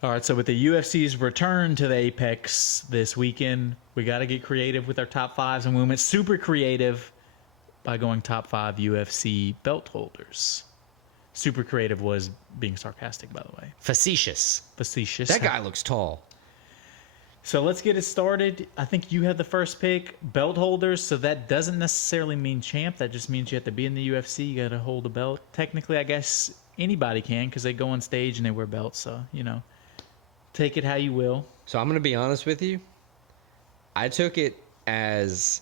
All right, so with the UFC's return to the Apex this weekend, we got to get creative with our top fives, and we went super creative by going top 5 UFC belt holders. Super creative was being sarcastic, by the way. Facetious. Facetious. That guy looks tall. So let's get it started. I think you had the first pick, belt holders. So that doesn't necessarily mean champ. That just means you have to be in the UFC. You got to hold a belt. Technically, I guess anybody can because they go on stage and they wear belts. So, take it how you will. So I'm going to be honest with you. I took it as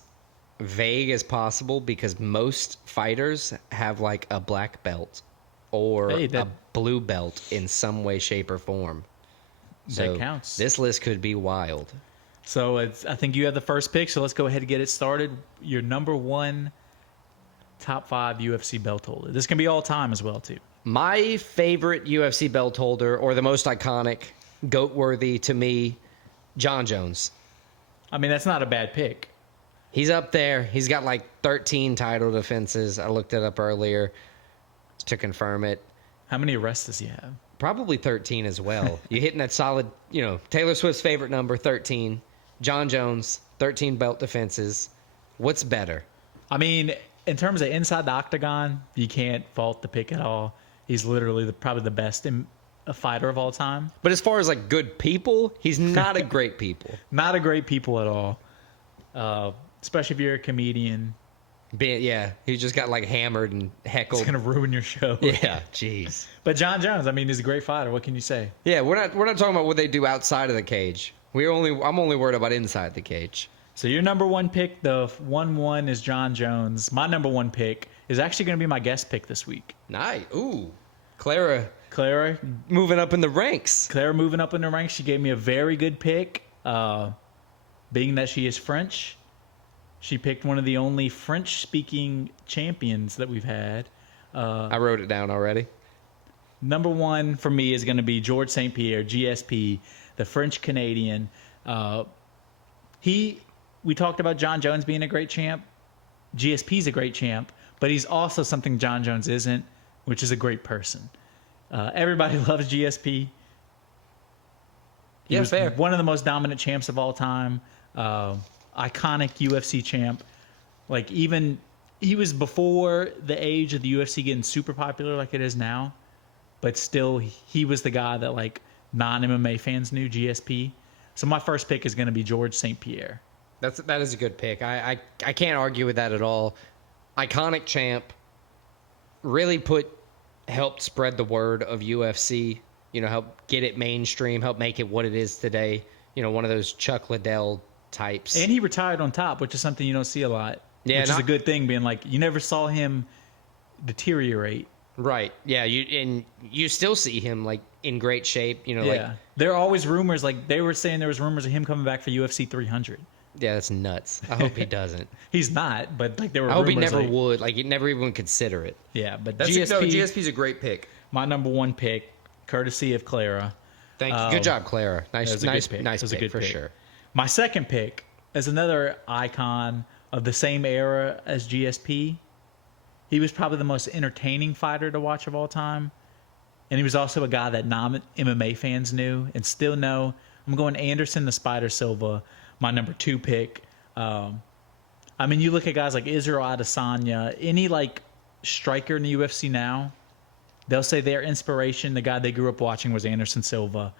vague as possible because most fighters have like a black belt or a blue belt in some way, shape, or form. So that counts. This list could be wild. So I think you have the first pick, so let's go ahead and get it started. Your number 1 top 5 UFC belt holder. This can be all time as well, too. My favorite UFC belt holder, or the most iconic, GOAT-worthy to me, Jon Jones. I mean, that's not a bad pick. He's up there. He's got like 13 title defenses. I looked it up earlier to confirm it. How many arrests does he have? Probably 13 as well. You're hitting that solid, Taylor Swift's favorite number, 13. Jon Jones, 13 belt defenses. What's better? I mean, in terms of inside the octagon, you can't fault the pick at all. He's literally probably the best a fighter of all time. But as far as like good people, he's not a great people. Not a great people at all. Especially if you're a comedian. He just got like hammered and heckled. It's gonna ruin your show. Yeah, jeez. But Jon Jones, I mean, he's a great fighter. What can you say? Yeah, we're not talking about what they do outside of the cage. I'm only worried about inside the cage. So your number 1 pick, the 1-1 is Jon Jones. My number 1 pick is actually going to be my guest pick this week. Nice. Ooh, Clara Clara moving up in the ranks. Clara moving up in the ranks. She gave me a very good pick. Being that she is French, she picked one of the only French-speaking champions that we've had. I wrote it down already. Number 1 for me is going to be George St-Pierre, GSP, the French-Canadian. We talked about Jon Jones being a great champ. GSP's a great champ, but he's also something Jon Jones isn't, which is a great person. Everybody loves GSP. He was fair. one of the most dominant champs of all time. Iconic UFC champ. Like, even he was before the age of the UFC getting super popular like it is now, but still he was the guy that like non-MMA fans knew, GSP. So my first pick is going to be George St-Pierre. That is a good pick. I can't argue with that at all. Iconic champ. Really helped spread the word of UFC. Help get it mainstream. Help make it what it is today. One of those Chuck Liddell types. And he retired on top, which is something you don't see a lot. Yeah, which is a good thing. Being like, you never saw him deteriorate. Right. Yeah. You still see him like in great shape. Yeah. Like, there are always rumors. Like they were saying, there was rumors of him coming back for UFC 300. Yeah, that's nuts. I hope he doesn't. He's not, but like there were. I hope rumors, he never like, would. Like he'd never even consider it. Yeah, but GSP's a great pick. My number 1 pick, courtesy of Clara. Thank you. Good job, Clara. Nice pick. Nice pick for sure. My second pick is another icon of the same era as GSP. He was probably the most entertaining fighter to watch of all time. And he was also a guy that non-MMA fans knew and still know. I'm going Anderson the Spider Silva, my number 2 pick. I mean, you look at guys like Israel Adesanya, any like striker in the UFC now, they'll say their inspiration, the guy they grew up watching, was Anderson Silva.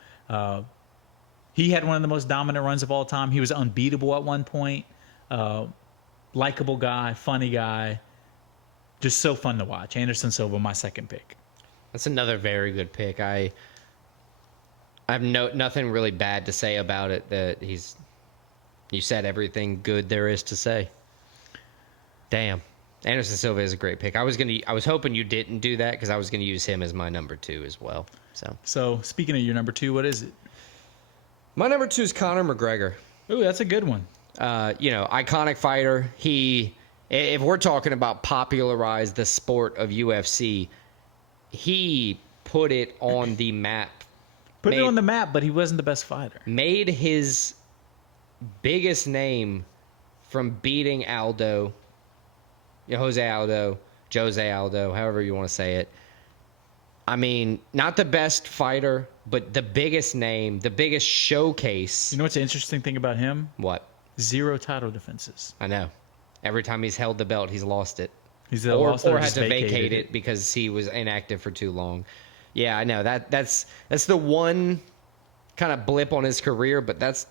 He had one of the most dominant runs of all time. He was unbeatable at one point. Likeable guy, funny guy. Just so fun to watch. Anderson Silva, my second pick. That's another very good pick. I have nothing really bad to say about it. You said everything good there is to say. Damn. Anderson Silva is a great pick. I was hoping you didn't do that because I was gonna use him as my number 2 as well. So speaking of your number 2, what is it? My number 2 is Conor McGregor. Ooh, that's a good one. Iconic fighter. If we're talking about popularized the sport of UFC, he put it on the map. Put it on the map, but he wasn't the best fighter. Made his biggest name from beating Aldo, Jose Aldo, however you want to say it. I mean, not the best fighter, but the biggest name, the biggest showcase. You know what's the interesting thing about him? What? 0 title defenses. I know. Every time he's held the belt, he's lost it. He's or lost it had just to vacate vacated it because he was inactive for too long. Yeah, I know. That's the one kind of blip on his career, but it's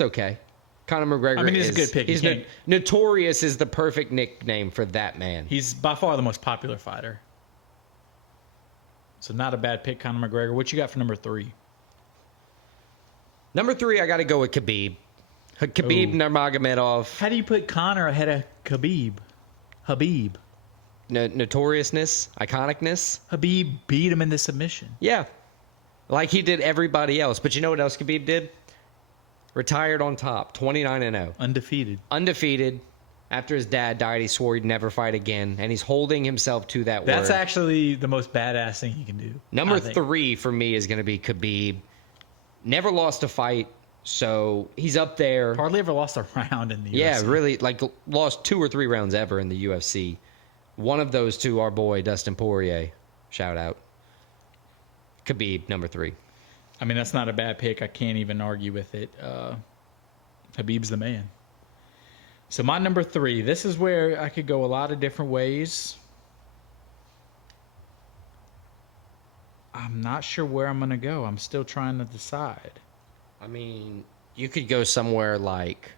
okay. Conor McGregor. I mean, he's a good pick. He's notorious is the perfect nickname for that man. He's by far the most popular fighter. So not a bad pick, Conor McGregor. What you got for number 3? Number 3, I got to go with Khabib. Khabib Nurmagomedov. How do you put Conor ahead of Khabib? Habib. Notoriousness, iconicness. Habib beat him in the submission. Yeah. Like he did everybody else. But you know what else Khabib did? Retired on top, 29-0. Undefeated. Undefeated. After his dad died, he swore he'd never fight again, and he's holding himself to that word. That's actually the most badass thing he can do. Number 3 for me is going to be Khabib. Never lost a fight, so he's up there. Hardly ever lost a round in the UFC. Yeah, really, like lost 2 or 3 rounds ever in the UFC. One of those 2, our boy Dustin Poirier. Shout out. Khabib, number 3. I mean, that's not a bad pick. I can't even argue with it. Habib's the man. So my number 3, this is where I could go a lot of different ways. I'm not sure where I'm going to go. I'm still trying to decide. I mean, you could go somewhere like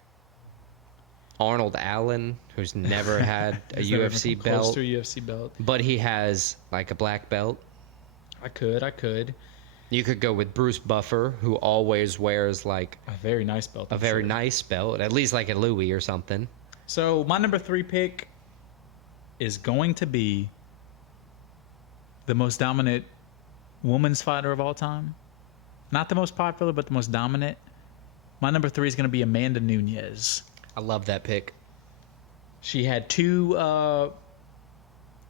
Arnold Allen, who's never had a UFC belt. Close to a UFC belt. But he has like a black belt. I could. You could go with Bruce Buffer, who always wears like A very nice belt. a very nice belt, at least like a Louis or something. So my number 3 pick is going to be the most dominant women's fighter of all time. Not the most popular, but the most dominant. My number 3 is going to be Amanda Nunes. I love that pick. She had two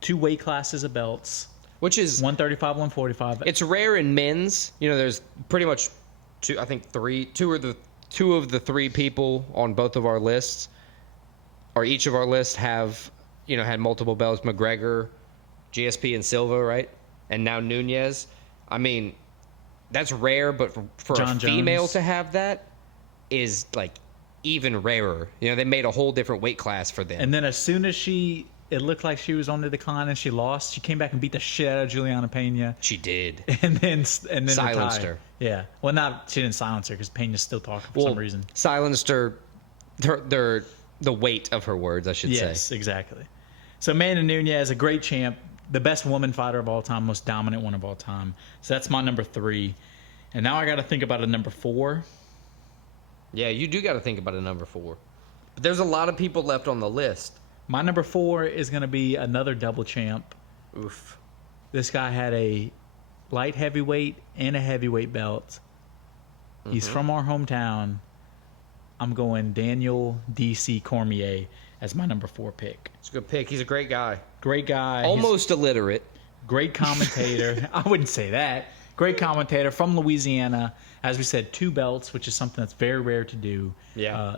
weight classes of belts. Which is 135, 145. it's rare in men's. You know, there's pretty much two of the 3 people on both of our lists, or each of our lists have, had multiple belts. McGregor, GSP, and Silva, right? And now Nunes. I mean, that's rare, but for Jon a female Jones. to have that is like even rarer. They made a whole different weight class for them. And then as soon as it looked like she was on the decline and she lost, she came back and beat the shit out of Juliana Pena. She did. And then Silenced retired. her. Yeah. Well, she didn't silence her because Pena's still talking for some reason. Silenced her, the weight of her words, I should say. Yes, exactly. So Amanda Nunes, a great champ, the best woman fighter of all time, most dominant one of all time. So that's my number 3. And now I got to think about a number 4. Yeah, you do got to think about a number 4. But there's a lot of people left on the list. My number 4 is going to be another double champ. Oof. This guy had a light heavyweight and a heavyweight belt. He's from our hometown. I'm going Daniel DC Cormier as my number 4 pick. It's a good pick. He's a great guy. Great guy. Almost illiterate. Great commentator. I wouldn't say that. Great commentator from Louisiana. As we said, 2 belts, which is something that's very rare to do. Yeah.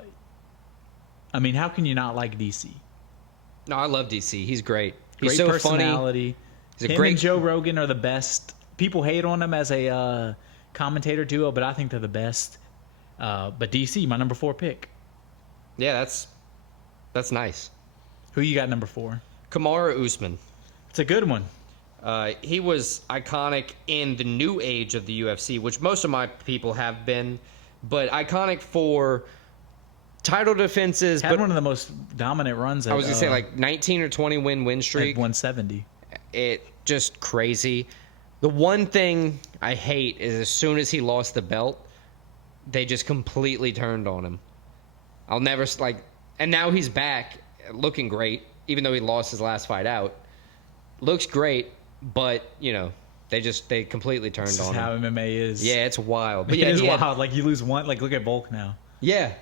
I mean, how can you not like DC? No, I love DC. He's great. Great He's so personality. He's a Him great and Joe Rogan are the best. People hate on them as a commentator duo, but I think they're the best. But DC, my number 4 pick. Yeah, that's nice. Who you got number 4? Kamaru Usman. It's a good one. He was iconic in the new age of the UFC, which most of my people have been, but iconic for title defenses. Had but one of the most dominant runs. I was going to say like 19 or 20 win streak. At 170. It just crazy. The one thing I hate is as soon as he lost the belt, they just completely turned on him. I'll never and now he's back looking great, even though he lost his last fight out. Looks great, but they completely turned This is on how him. MMA is. Yeah, it's wild. But It yeah, is wild. Like you lose one. Like look at Volk now. Yeah.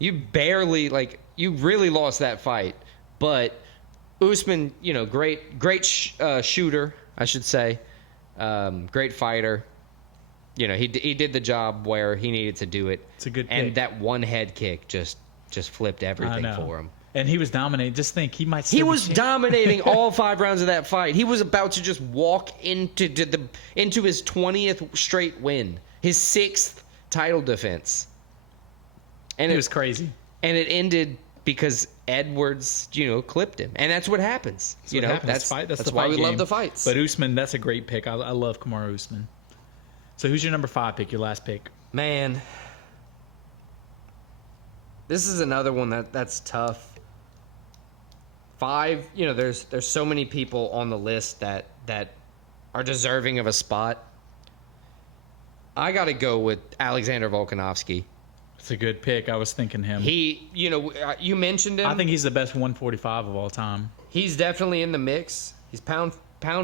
You barely you really lost that fight, but Usman, great shooter, I should say, great fighter. He did the job where he needed to do it. It's a good pick. And that one head kick just flipped everything for him. And he was dominating. Just think, he might. He Still was dominating all 5 rounds of that fight. He was about to just walk into his 20th straight win, his 6th title defense. And it was crazy. And it ended because Edwards, clipped him, and that's what happens. That's why we love the fights. But Usman, that's a great pick. I love Kamaru Usman. So who's your number 5 pick? Your last pick? Man, this is another one that's tough. 5, there's so many people on the list that are deserving of a spot. I got to go with Alexander Volkanovski. It's a good pick. I was thinking him. You mentioned him. I think he's the best 145 of all time. He's definitely in the mix. He's pound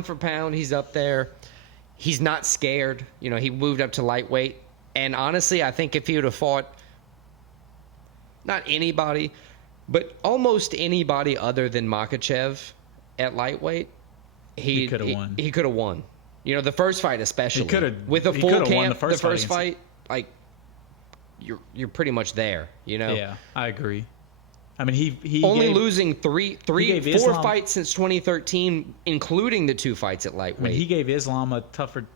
for pound. He's up there. He's not scared. He moved up to lightweight. And honestly, I think if he would have fought not anybody, but almost anybody other than Makhachev at lightweight, he could have won. He could have won. The first fight especially. He could have with a full camp. Won the first fight, like you're pretty much there. Yeah, I agree. I mean, he only losing 4 fights since 2013, including the 2 fights at lightweight. I mean, he gave Islam a tougher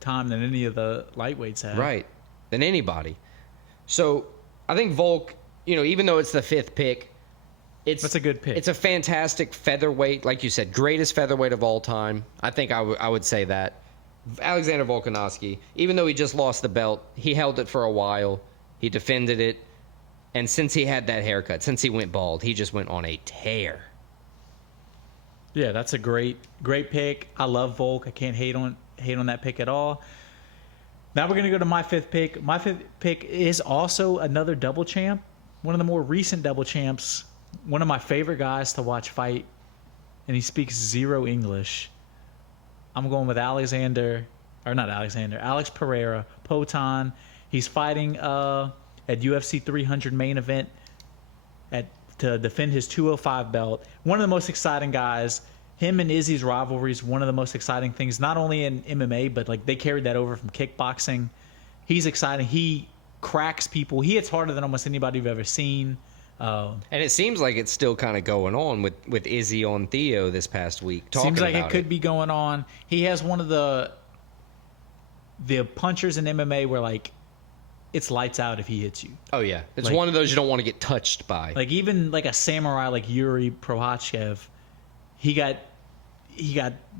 time than any of the lightweights have. Right, than anybody. So I think Volk, even though it's the 5th pick, that's a good pick. It's a fantastic featherweight, like you said, greatest featherweight of all time. I think I would say that. Alexander Volkanovski, even though he just lost the belt, he held it for a while. He defended it. And since he had that haircut, since he went bald, he just went on a tear. Yeah, that's a great pick. I love Volk. I can't hate on that pick at all. Now we're going to go to my 5th pick. My 5th pick is also another double champ, one of the more recent double champs, one of my favorite guys to watch fight, and he speaks 0 English. I'm going with Alex Pereira, Potan. He's fighting at UFC 300 main event to defend his 205 belt. One of the most exciting guys. Him and Izzy's rivalry is one of the most exciting things, not only in MMA, but like they carried that over from kickboxing. He's exciting. He cracks people. He hits harder than almost anybody you've ever seen. And it seems like it's still kind of going on with Izzy on Theo this past week. Seems like it could be going on. He has one of the punchers in MMA where like it's lights out if he hits you. Oh yeah, it's one of those you don't want to get touched by. Like even like a samurai like Yuri Prohachev, he got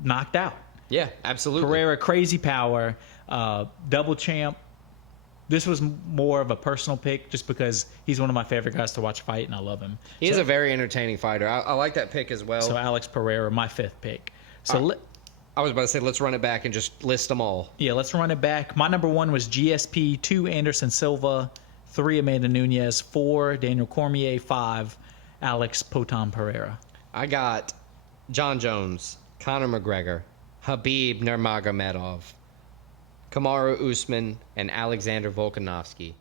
knocked out. Yeah, absolutely. Pereira, crazy power, double champ. This was more of a personal pick just because he's one of my favorite guys to watch fight, and I love him. He is a very entertaining fighter. I like that pick as well. So Alex Pereira, my 5th pick. So I was about to say, let's run it back and just list them all. Yeah, let's run it back. My number 1 was GSP, 2 Anderson Silva, 3 Amanda Nunes, 4 Daniel Cormier, 5 Alex Potan Pereira. I got Jon Jones, Conor McGregor, Khabib Nurmagomedov, Kamaru Usman, and Alexander Volkanovski.